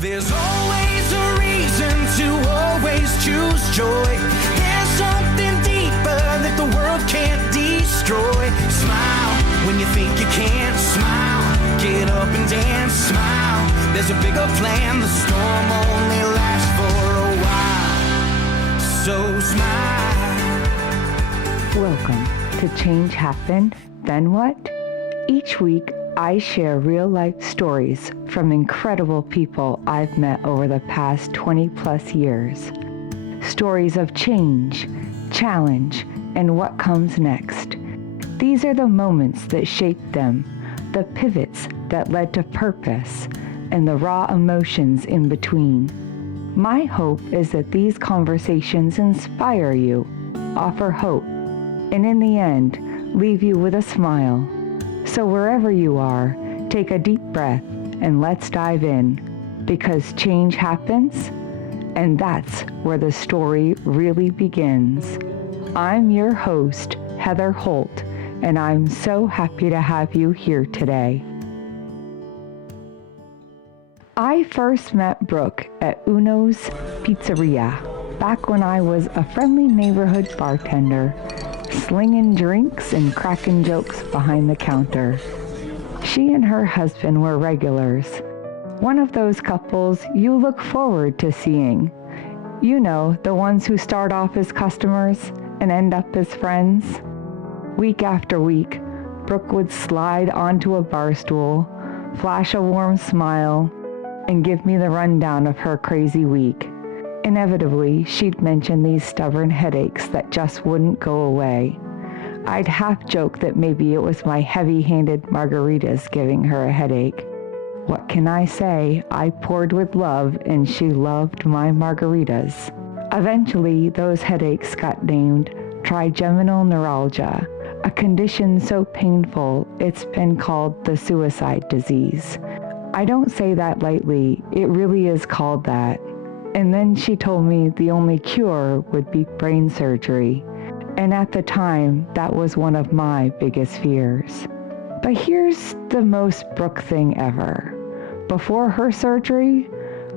There's always a reason to always choose joy. There's something deeper that the world can't destroy. Smile when you think you can't. Smile, get up and dance. Smile, there's a bigger plan. The storm only lasts for a while. So smile. Welcome to Change Happened, Then What? Each week, I share real-life stories from incredible people I've met over the past 20 plus years. Stories of change, challenge, and what comes next. These are the moments that shaped them, the pivots that led to purpose, and the raw emotions in between. My hope is that these conversations inspire you, offer hope, and in the end, leave you with a smile. So wherever you are, take a deep breath and let's dive in, because change happens, and that's where the story really begins. I'm your host, Heather Holt, and I'm so happy to have you here today. I first met Brooke at Uno's Pizzeria, back when I was a friendly neighborhood bartender, slinging drinks and cracking jokes behind the counter. She and her husband were regulars, one of those couples you look forward to seeing. You know, the ones who start off as customers and end up as friends. Week after week, Brooke would slide onto a bar stool, flash a warm smile, and give me the rundown of her crazy week. Inevitably, she'd mention these stubborn headaches that just wouldn't go away. I'd half joke that maybe it was my heavy-handed margaritas giving her a headache. What can I say? I poured with love, and she loved my margaritas. Eventually, those headaches got named trigeminal neuralgia, a condition so painful it's been called the suicide disease. I don't say that lightly, it really is called that. And then she told me the only cure would be brain surgery. And at the time, that was one of my biggest fears. But here's the most Brooke thing ever. Before her surgery,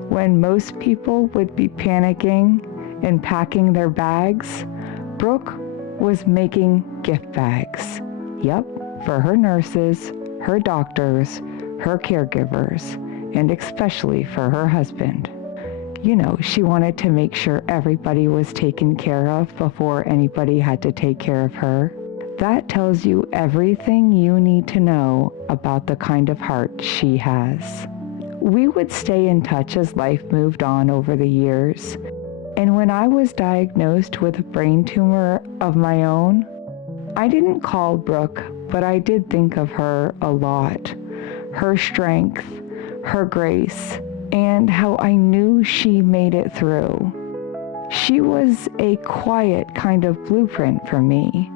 when most people would be panicking and packing their bags, Brooke was making gift bags. Yep, for her nurses, her doctors, her caregivers, and especially for her husband. You know, she wanted to make sure everybody was taken care of before anybody had to take care of her. That tells you everything you need to know about the kind of heart she has. We would stay in touch as life moved on over the years. And when I was diagnosed with a brain tumor of my own, I didn't call Brooke, but I did think of her a lot. Her strength, her grace, and how I knew she made it through. She was a quiet kind of blueprint for me.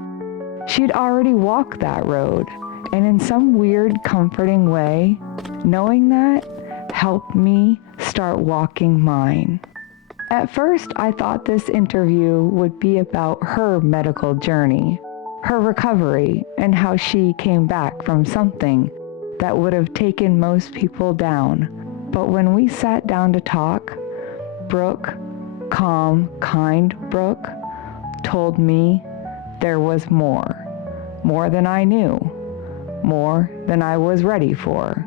She'd already walked that road, and in some weird, comforting way, knowing that helped me start walking mine. At first, I thought this interview would be about her medical journey, her recovery, and how she came back from something that would have taken most people down. But when we sat down to talk, Brooke, calm, kind Brooke, told me there was more than I knew, more than I was ready for.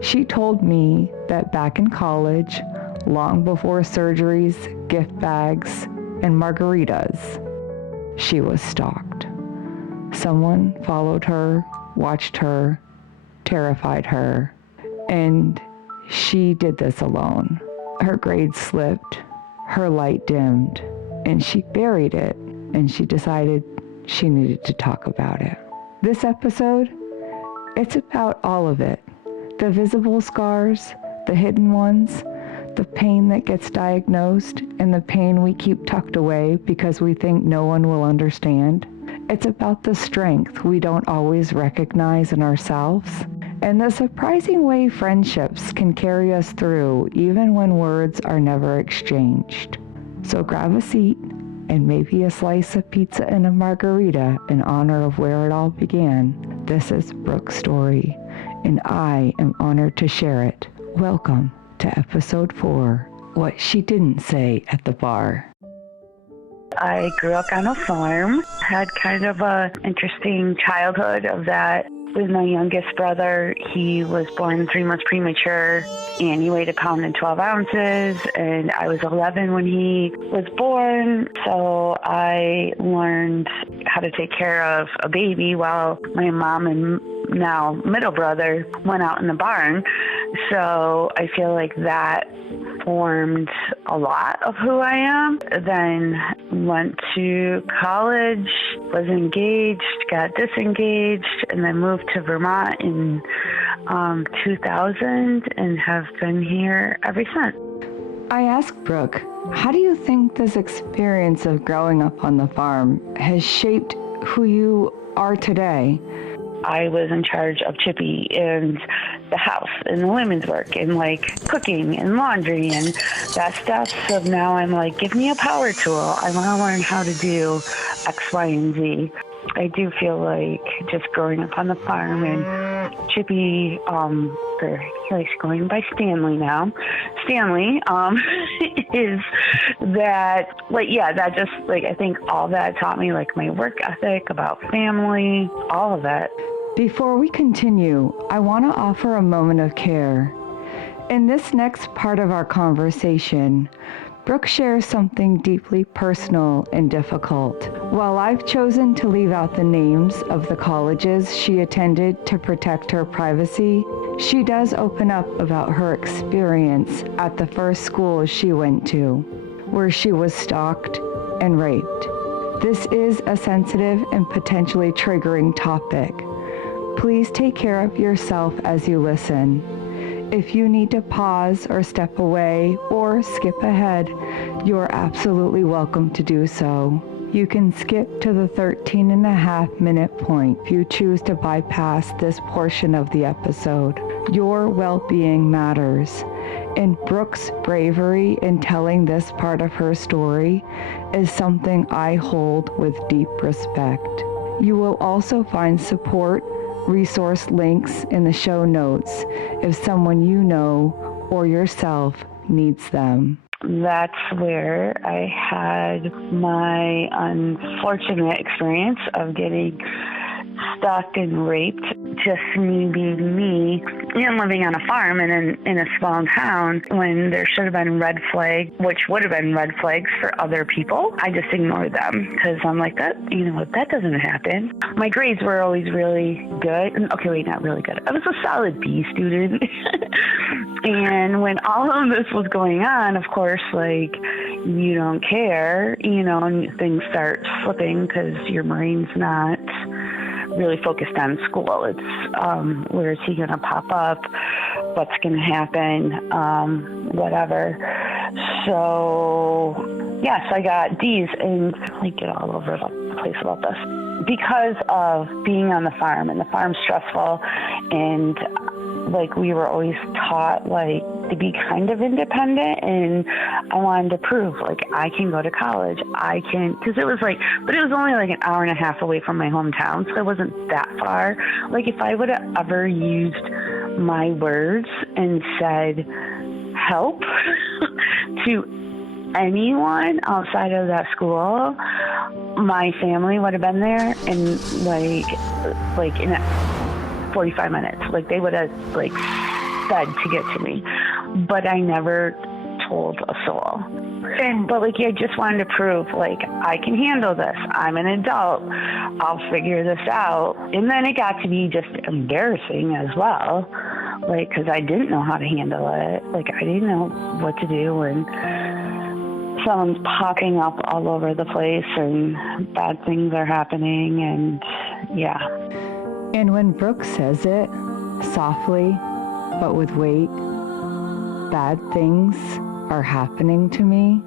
She told me that back in college, long before surgeries, gift bags, and margaritas, she was stalked. Someone followed her, watched her, terrified her, and she did this alone. Her grades slipped, her light dimmed, and she buried it, and she decided she needed to talk about it. This episode, it's about all of it. The visible scars, the hidden ones, the pain that gets diagnosed, and the pain we keep tucked away because we think no one will understand. It's about the strength we don't always recognize in ourselves, and the surprising way friendships can carry us through even when words are never exchanged. So grab a seat and maybe a slice of pizza and a margarita in honor of where it all began. This is Brooke's story, and I am honored to share it. Welcome to episode 4, What She Didn't Say at the Bar. I grew up on a farm, had kind of a interesting childhood of that. With my youngest brother, he was born 3 months premature, and he weighed 1 pound and 12 ounces, and I was 11 when he was born, so I learned how to take care of a baby while my mom and now middle brother went out in the barn. So I feel like that formed a lot of who I am. Then went to college, was engaged, got disengaged, and then moved to Vermont in 2000 and have been here ever since. I asked Brooke, how do you think this experience of growing up on the farm has shaped who you are today? I was in charge of Chippy and the house and the women's work and like cooking and laundry and that stuff. So now I'm like, give me a power tool. I want to learn how to do X, Y, and Z. I do feel like just growing up on the farm and Chippy, he likes going by Stanley now. Stanley, is that, like, yeah, that just, like, I think all that taught me, like, my work ethic, about family, all of that. Before we continue, I want to offer a moment of care. In this next part of our conversation, Brooke shares something deeply personal and difficult. While I've chosen to leave out the names of the colleges she attended to protect her privacy, she does open up about her experience at the first school she went to, where she was stalked and raped. This is a sensitive and potentially triggering topic. Please take care of yourself as you listen. If you need to pause or step away or skip ahead, you are absolutely welcome to do so. You can skip to the 13.5-minute point if you choose to bypass this portion of the episode. Your well-being matters, and Brooke's bravery in telling this part of her story is something I hold with deep respect. You will also find support resource links in the show notes if someone you know or yourself needs them. That's where I had my unfortunate experience of getting stalked and raped, just me being me, and living on a farm and in a small town when there should have been red flags, which would have been red flags for other people. I just ignored them because I'm like, that doesn't happen. My grades were always really good. Okay, wait, not really good. I was a solid B student. And when all of this was going on, of course, like, you don't care, and things start slipping because your brain's not really focused on school. It's where is he going to pop up? What's going to happen? Whatever. So, yes, I got D's, and I get all over the place about this. Because of being on the farm, and the farm's stressful, and like we were always taught like to be kind of independent, and I wanted to prove like I can go to college. I can, because it was like, but it was only like an hour and a half away from my hometown, so it wasn't that far. Like if I would have ever used my words and said help to anyone outside of that school, my family would have been there in like in 45 minutes. Like they would have like said to get to me, but I never told a soul. But like, I just wanted to prove like I can handle this. I'm an adult. I'll figure this out. And then it got to be just embarrassing as well, like because I didn't know how to handle it. Like I didn't know what to do when someone's popping up all over the place and bad things are happening, and yeah. And when Brooke says it, softly, but with weight, bad things are happening to me.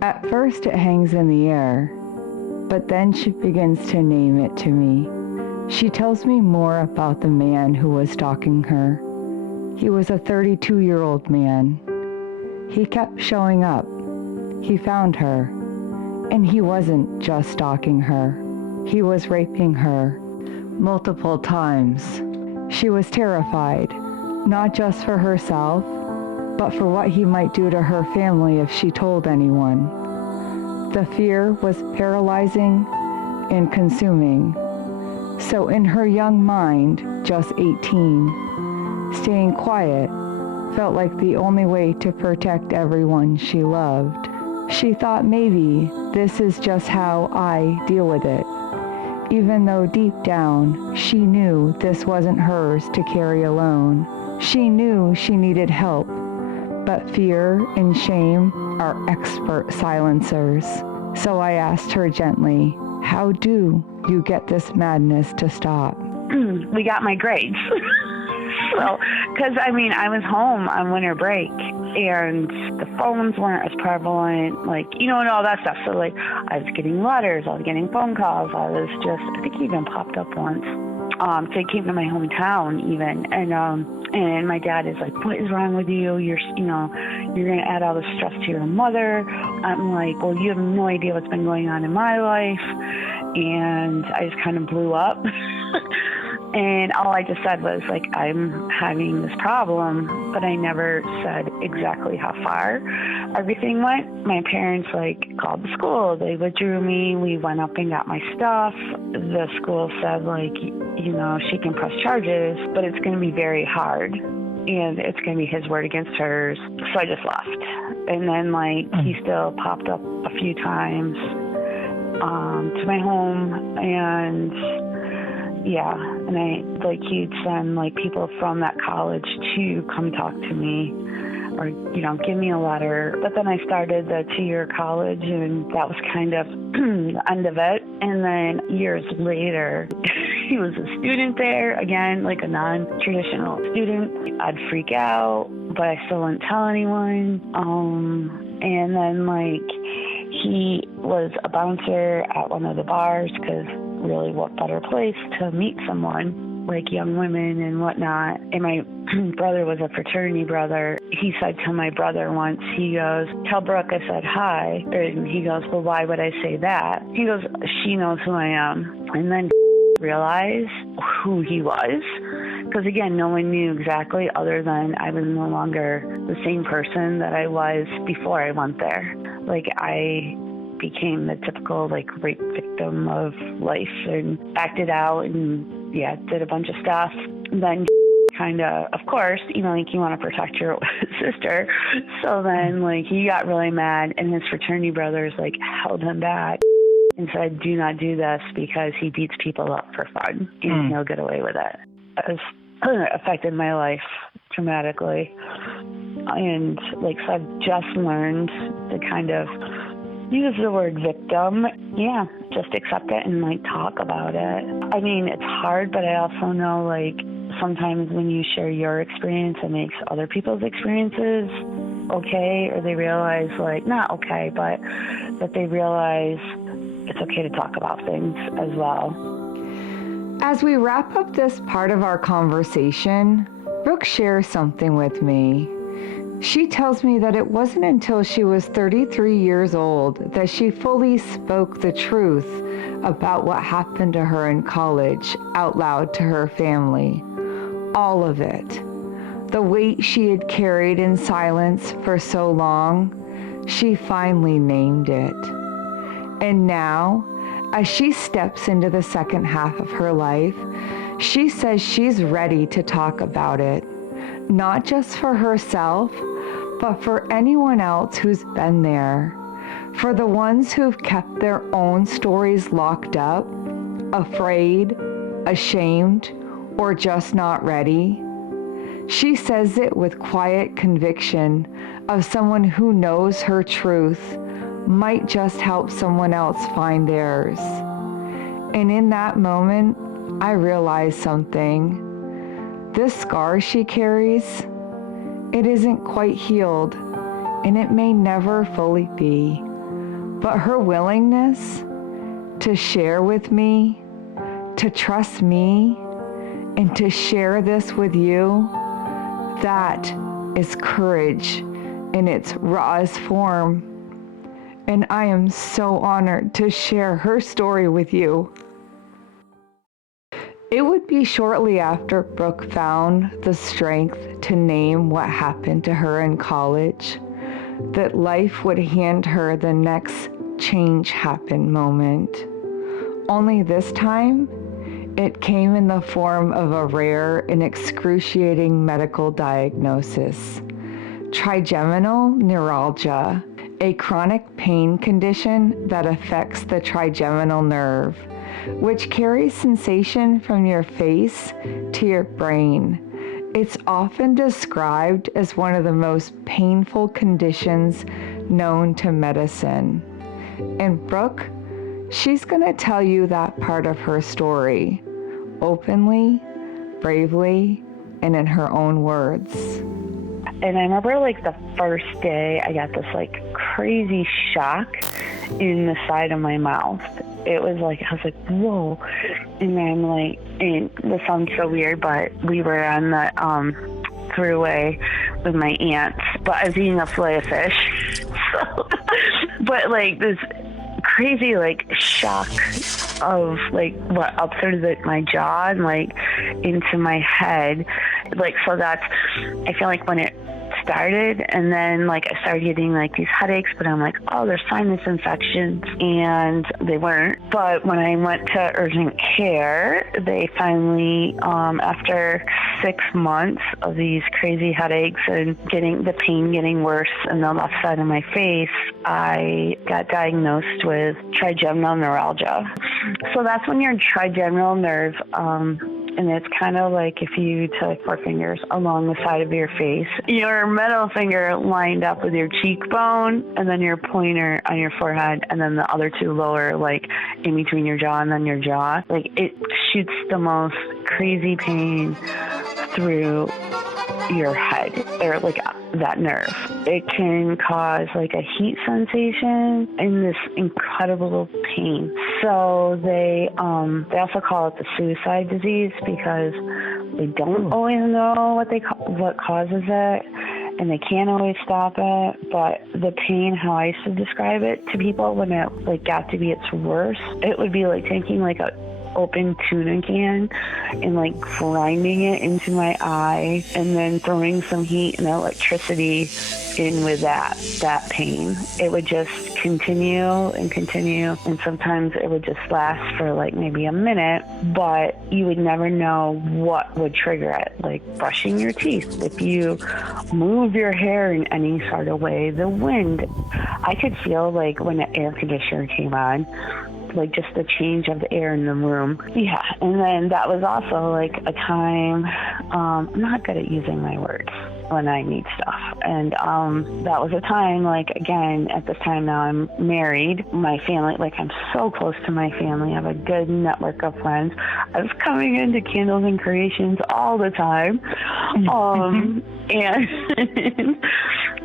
At first it hangs in the air, but then she begins to name it to me. She tells me more about the man who was stalking her. He was a 32-year-old man. He kept showing up. He found her, and he wasn't just stalking her. He was raping her multiple times. She was terrified, not just for herself, but for what he might do to her family if she told anyone. The fear was paralyzing and consuming. So in her young mind, just 18, staying quiet felt like the only way to protect everyone she loved. She thought maybe this is just how I deal with it, even though deep down she knew this wasn't hers to carry alone. She knew she needed help, but fear and shame are expert silencers. So I asked her gently, how do you get this madness to stop? We got my grades. So, because I was home on winter break and the phones weren't as prevalent, and all that stuff. So, I was getting letters, I was getting phone calls. I think he even popped up once. So he came to my hometown even. And my dad is like, what is wrong with you? You're going to add all this stress to your mother. I'm like, well, you have no idea what's been going on in my life. And I just kind of blew up. And all I just said was, I'm having this problem, but I never said exactly how far everything went. My parents, called the school. They withdrew me. We went up and got my stuff. The school said, she can press charges, but it's going to be very hard. And it's going to be his word against hers. So I just left. And then, he still popped up a few times to my home. And he'd send people from that college to come talk to me or, give me a letter. But then I started the 2-year college and that was kind of the end of it. And then years later, he was a student there, again, a non-traditional student. I'd freak out, but I still wouldn't tell anyone. And then he was a bouncer at one of the bars because really what better place to meet someone young women and whatnot. And my brother was a fraternity brother. He said to my brother once, he goes, tell Brooke I said hi. And he goes, well, why would I say that? He goes, she knows who I am. And then realized who he was. Because again, no one knew exactly other than I was no longer the same person that I was before I went there. I became the typical rape victim of life and acted out and did a bunch of stuff. And then kind of course, you want to protect your sister. So then he got really mad and his fraternity brothers held him back and said, do not do this because he beats people up for fun and he'll get away with it. It has affected my life dramatically. And so I've just learned to kind of use the word victim. Just accept it and talk about it. It's hard, but I also know sometimes when you share your experience, it makes other people's experiences okay, or they realize not okay, but that they realize it's okay to talk about things as well. As we wrap up this part of our conversation, Brooke shares something with me. She tells me that it wasn't until she was 33 years old that she fully spoke the truth about what happened to her in college out loud to her family. All of it. The weight she had carried in silence for so long, she finally named it. And now, as she steps into the second half of her life, she says she's ready to talk about it. Not just for herself, but for anyone else who's been there. For the ones who've kept their own stories locked up, afraid, ashamed, or just not ready. She says it with quiet conviction of someone who knows her truth might just help someone else find theirs. And in that moment, I realized something. This scar she carries, it isn't quite healed, and it may never fully be. But her willingness to share with me, to trust me, and to share this with you, that is courage in its rawest form. And I am so honored to share her story with you. It would be shortly after Brooke found the strength to name what happened to her in college that life would hand her the next change happen moment. Only this time, it came in the form of a rare and excruciating medical diagnosis: trigeminal neuralgia, a chronic pain condition that affects the trigeminal nerve, which carries sensation from your face to your brain. It's often described as one of the most painful conditions known to medicine. And Brooke, she's going to tell you that part of her story, openly, bravely, and in her own words. And I remember like the first day I got this like crazy shock in the side of my mouth. It was like, I was like, whoa. And I'm like, and this sounds so weird, but we were on the throughway with my aunts, but I was eating a fillet of fish. So, but like this crazy like shock of like what up through my jaw and like into my head. Like, so that's, I feel like when it started, and then like I started getting like these headaches, but I'm like, oh, there's sinus infections, and they weren't. But when I went to urgent care, they finally, after 6 months of these crazy headaches and getting the pain getting worse in the left side of my face, I got diagnosed with trigeminal neuralgia. So that's when your trigeminal nerve, and it's kind of like if you took 4 fingers along the side of your face, your middle finger lined up with your cheekbone, and then your pointer on your forehead, and then the other 2 lower, like in between your jaw and then your jaw. Like, it shoots the most crazy pain through your head, or like that nerve. It can cause like a heat sensation and this incredible pain. So they also call it the suicide disease because they don't always know what causes it, and they can't always stop it. But the pain, how I used to describe it to people when it like got to be its worst, it would be like taking like a open tuna can and like grinding it into my eye, and then throwing some heat and electricity in with that pain. It would just continue and continue, and sometimes it would just last for like maybe a minute, but you would never know what would trigger it. Like brushing your teeth, if you move your hair in any sort of way, the wind. I could feel like when the air conditioner came on, like just the change of the air in the room. Yeah, and then that was also like a time, I'm not good at using my words when I need stuff. And that was a time, like, again, at this time now I'm married. My family, like, I'm so close to my family. I have a good network of friends. I was coming into Candles and Creations all the time. And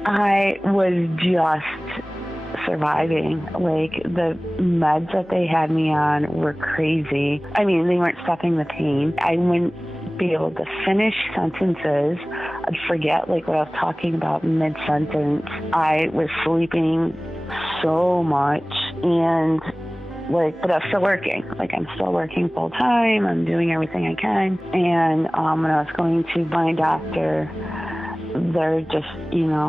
I was just surviving. Like, the meds that they had me on were crazy. I mean, they weren't stopping the pain. I wouldn't be able to finish sentences. I'd forget like what I was talking about mid-sentence. I was sleeping so much, and like, but I was still working. Like, I'm still working full time. I'm doing everything I can. And when I was going to my doctor, they're just,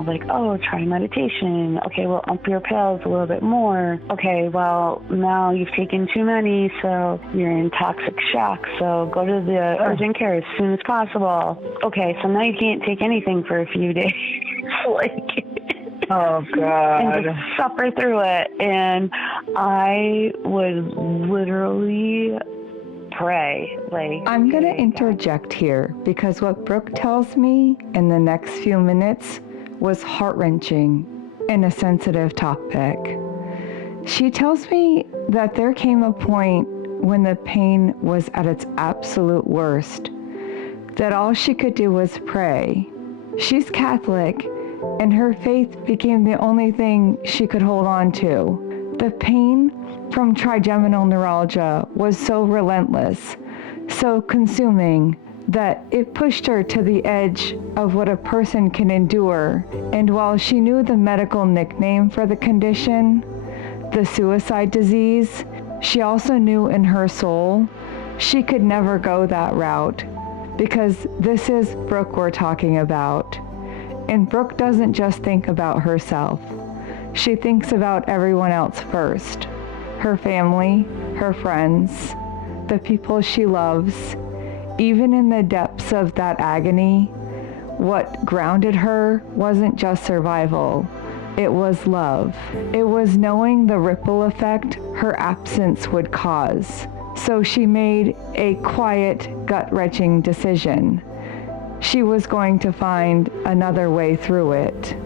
like, oh, try meditation. Okay, well, up your pills a little bit more. Okay, well, now you've taken too many, so you're in toxic shock. So go to the urgent care as soon as possible. Okay, so now you can't take anything for a few days. Like, oh, God. And just suffer through it. And I would literally pray. Like, I'm going to interject here because what Brooke tells me in the next few minutes was heart-wrenching and a sensitive topic. She tells me that there came a point when the pain was at its absolute worst, that all she could do was pray. She's Catholic, and her faith became the only thing she could hold on to. The pain from trigeminal neuralgia was so relentless, so consuming, that it pushed her to the edge of what a person can endure. And while she knew the medical nickname for the condition, the suicide disease, she also knew in her soul She could never go that route because this is Brooke we're talking about. And Brooke doesn't just think about herself. She thinks about everyone else first. Her family, her friends, the people she loves. Even in the depths of that agony, what grounded her wasn't just survival. It was love. It was knowing the ripple effect her absence would cause. So she made a quiet, gut-wrenching decision. She was going to find another way through it.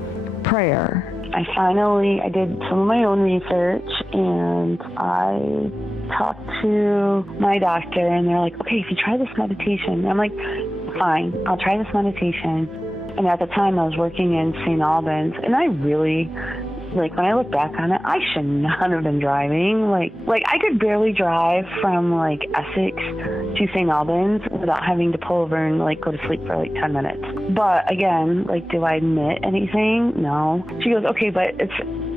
Prayer. I did some of my own research, and I talked to my doctor, and they're like, okay, if you try this meditation. And I'm like, fine, I'll try this meditation. And at the time I was working in St. Albans, and I really, when I look back on it, I should not have been driving. Like I could barely drive from Essex to St. Albans without having to pull over and go to sleep for 10 minutes. But again, do I admit anything? No. She goes, okay, but it's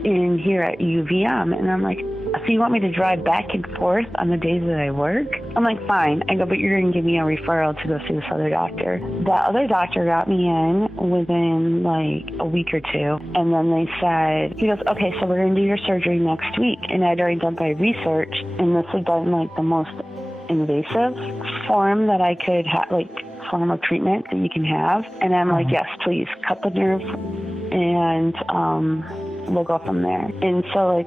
in here at UVM. And I'm like, so you want me to drive back and forth on the days that I work? I'm like, fine. I go, but you're going to give me a referral to go see this other doctor. That other doctor got me in within a week or two. And then they said, he goes, okay, so we're going to do your surgery next week. And I'd already done my research. And this had been the most invasive form that I could have, form of treatment that you can have. And I'm like, yes, please cut the nerve and we'll go from there. And so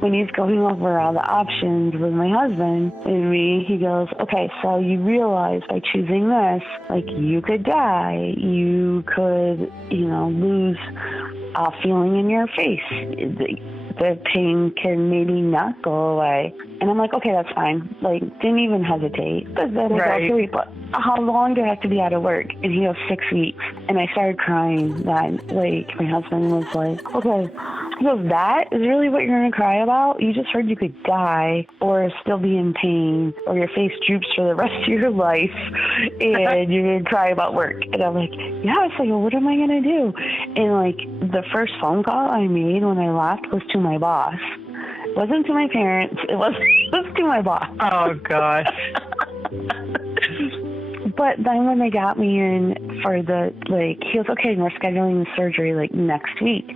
when he's going over all the options with my husband and me, he goes, okay, so you realize by choosing this, you could die, you could, lose feeling in your face. The pain can maybe not go away. And I'm like, okay, that's fine. Didn't even hesitate. But then I go, but how long do I have to be out of work? And he goes, 6 weeks. And I started crying then. My husband was like, okay. He goes, that is really what you're going to cry about? You just heard you could die or still be in pain or your face droops for the rest of your life and you're going to cry about work. And I'm like, yes. I go, what am I going to do? And the first phone call I made when I left was to my boss. It wasn't to my parents. It was to my boss. Oh, gosh. But then when they got me in for the, he goes, okay, we're scheduling the surgery, next week.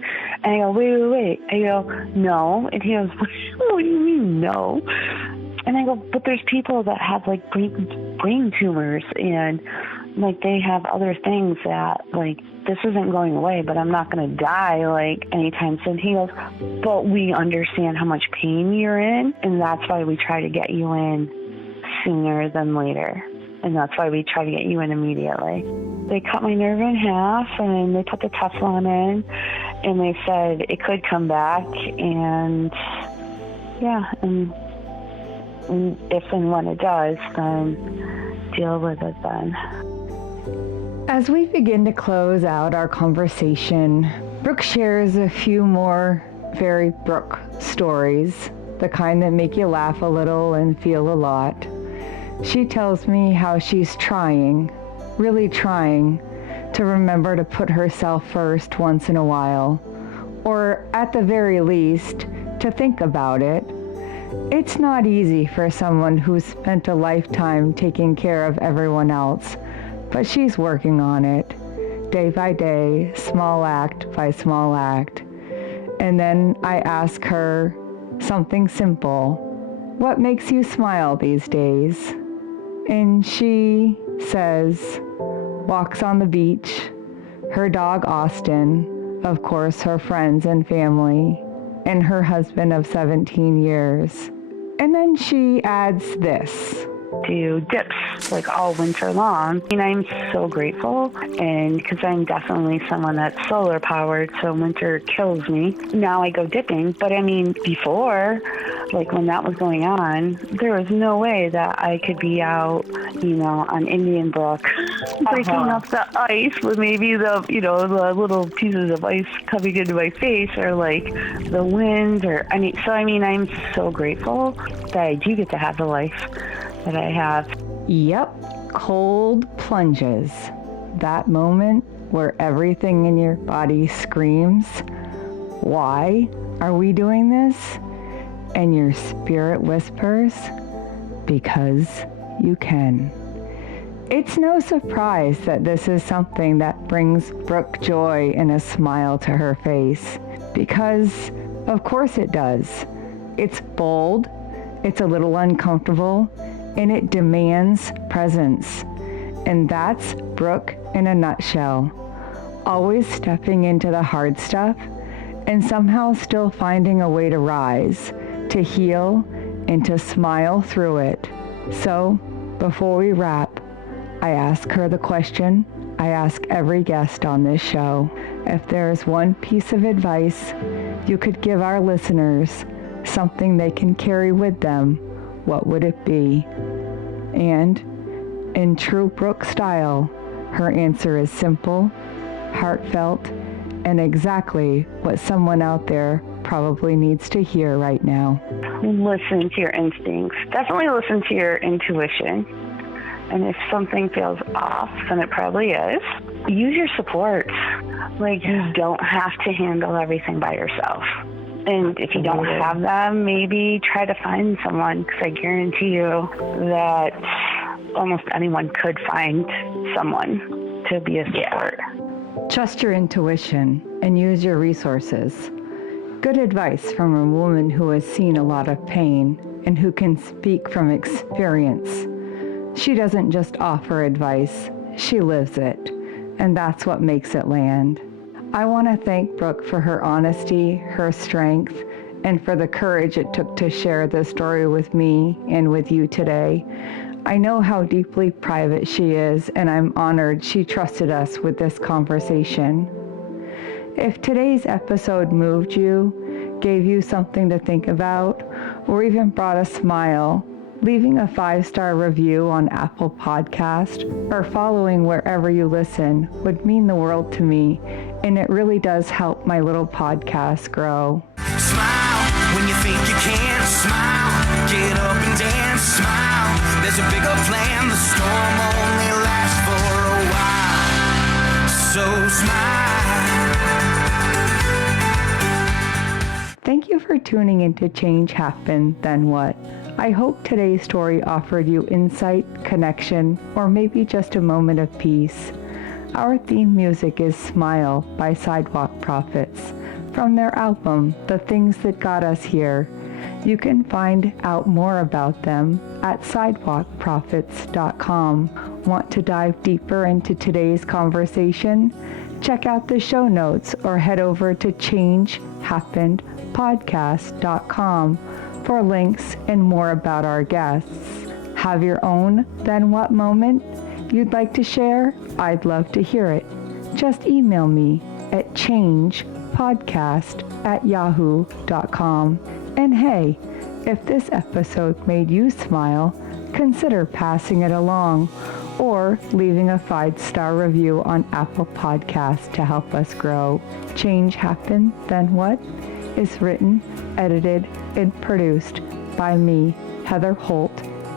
And I go, wait. I go, no. And he goes, what do you mean, no? And I go, but there's people that have, brain tumors and, they have other things that, this isn't going away, but I'm not going to die, anytime soon. He goes, but we understand how much pain you're in, and that's why we try to get you in sooner than later. And that's why we try to get you in immediately. They cut my nerve in half, and they put the Teflon in, and they said it could come back, and and if and when it does, then deal with it then. As we begin to close out our conversation, Brooke shares a few more very Brooke stories, the kind that make you laugh a little and feel a lot. She tells me how she's trying, really trying, to remember to put herself first once in a while, or at the very least, to think about it. It's not easy for someone who's spent a lifetime taking care of everyone else, but she's working on it, day by day, small act by small act. And then I ask her something simple. What makes you smile these days? And she says, walks on the beach, her dog Austin, of course her friends and family, and her husband of 17 years. And then she adds this. Do dips all winter long. I'm so grateful, and because I'm definitely someone that's solar powered, so winter kills me. Now I go dipping, but before, when that was going on, there was no way that I could be out, on Indian Brook, breaking up the ice with maybe the little pieces of ice coming into my face, or the wind, or I'm so grateful that I do get to have the life that I have. Yep, cold plunges. That moment where everything in your body screams, why are we doing this? And your spirit whispers, because you can. It's no surprise that this is something that brings Brooke joy and a smile to her face, because of course it does. It's bold, it's a little uncomfortable, and it demands presence. And that's Brooke in a nutshell. Always stepping into the hard stuff and somehow still finding a way to rise, to heal, and to smile through it. So, before we wrap, I ask her the question I ask every guest on this show. If there's one piece of advice you could give our listeners, something they can carry with them, what would it be? And in true Brooke style, her answer is simple, heartfelt, and exactly what someone out there probably needs to hear right now. Listen to your instincts. Definitely listen to your intuition. And if something feels off, then it probably is. Use your supports. Like, you don't have to handle everything by yourself. And if you don't have them, maybe try to find someone, because I guarantee you that almost anyone could find someone to be a support. Trust your intuition and use your resources. Good advice from a woman who has seen a lot of pain and who can speak from experience. She doesn't just offer advice, she lives it, and that's what makes it land. I want to thank Brooke for her honesty, her strength, and for the courage it took to share this story with me and with you today. I know how deeply private she is, and I'm honored she trusted us with this conversation. If today's episode moved you, gave you something to think about, or even brought a smile, leaving a 5-star review on Apple Podcast or following wherever you listen would mean the world to me, and it really does help my little podcast grow. Smile when you think you can't. Smile, get up and dance. Smile, there's a bigger plan. The storm only lasts for a while. So smile. Thank you for tuning in to Change Happened, Then What? I hope today's story offered you insight, connection, or maybe just a moment of peace. Our theme music is Smile by Sidewalk Prophets from their album, The Things That Got Us Here. You can find out more about them at sidewalkprophets.com. Want to dive deeper into today's conversation? Check out the show notes or head over to changehappenedpodcast.com for links and more about our guests. Have your own Then What moment you'd like to share? I'd love to hear it. Just email me at changepodcast@yahoo.com. And hey, if this episode made you smile, consider passing it along or leaving a 5-star review on Apple Podcasts to help us grow. Change Happened, Then What? Is written, edited, and produced by me, Heather Holt,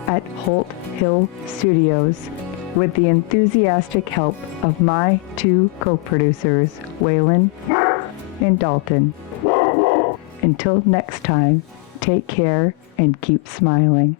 at Holt Hill Studios, with the enthusiastic help of my 2 co-producers, Waylon and Dalton. Until next time, take care and keep smiling.